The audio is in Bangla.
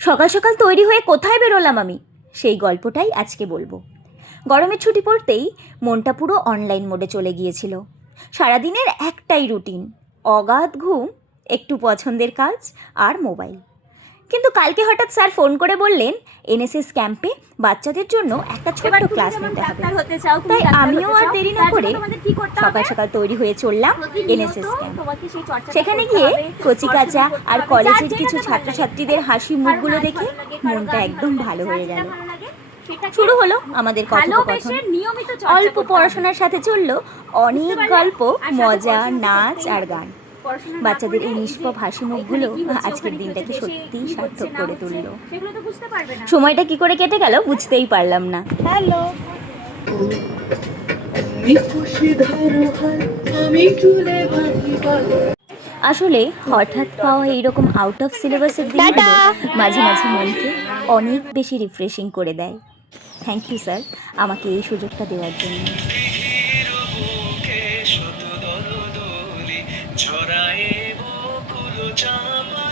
সকাল সকাল তৈরি হয়ে কোথায় বেরোলাম আমি, সেই গল্পটাই আজকে বলবো। গরমের ছুটি পড়তেই মনটা পুরো অনলাইন মোডে চলে গিয়েছিল। সারাদিনের একটাই রুটিন, অগাধ ঘুম, একটু পছন্দের কাজ আর মোবাইল। কিন্তু কালকে হঠাৎ স্যার ফোন করে বললেন এনএসএস ক্যাম্পে বাচ্চাদের জন্য একটা ছোট্ট ক্লাস নিতে হবে। তাই আমিও আর দেরি না করে সকাল সকাল তৈরি হয়ে চললাম এনএসএস ক্যাম্প। সেখানে গিয়ে কচিকাঁচা আর কলেজের কিছু ছাত্রছাত্রীদের হাসি মুখগুলো দেখে মনটা একদম ভালো হয়ে গেল। শুরু হলো আমাদের কথোপকথন। অল্প পড়াশোনার সাথে চললো অনেক গল্প, মজা, নাচ আর গান। বাচ্চাদের এই নিষ্পাপ হাসি মুখগুলো আজকের দিনটাকে সত্যিই সার্থক করে তুললো। সময়টা কি করে কেটে গেল বুঝতেই পারলাম না। হ্যালো, আসলে হঠাৎ পাওয়া এইরকম আউট অফ সিলেবাসের দিনগুলো মাঝে মাঝে মনকে অনেক বেশি রিফ্রেশিং করে দেয়। থ্যাংক ইউ স্যার, আমাকে এই সুযোগটা দেওয়ার জন্য। ছড়ায়ে বকুল চাপা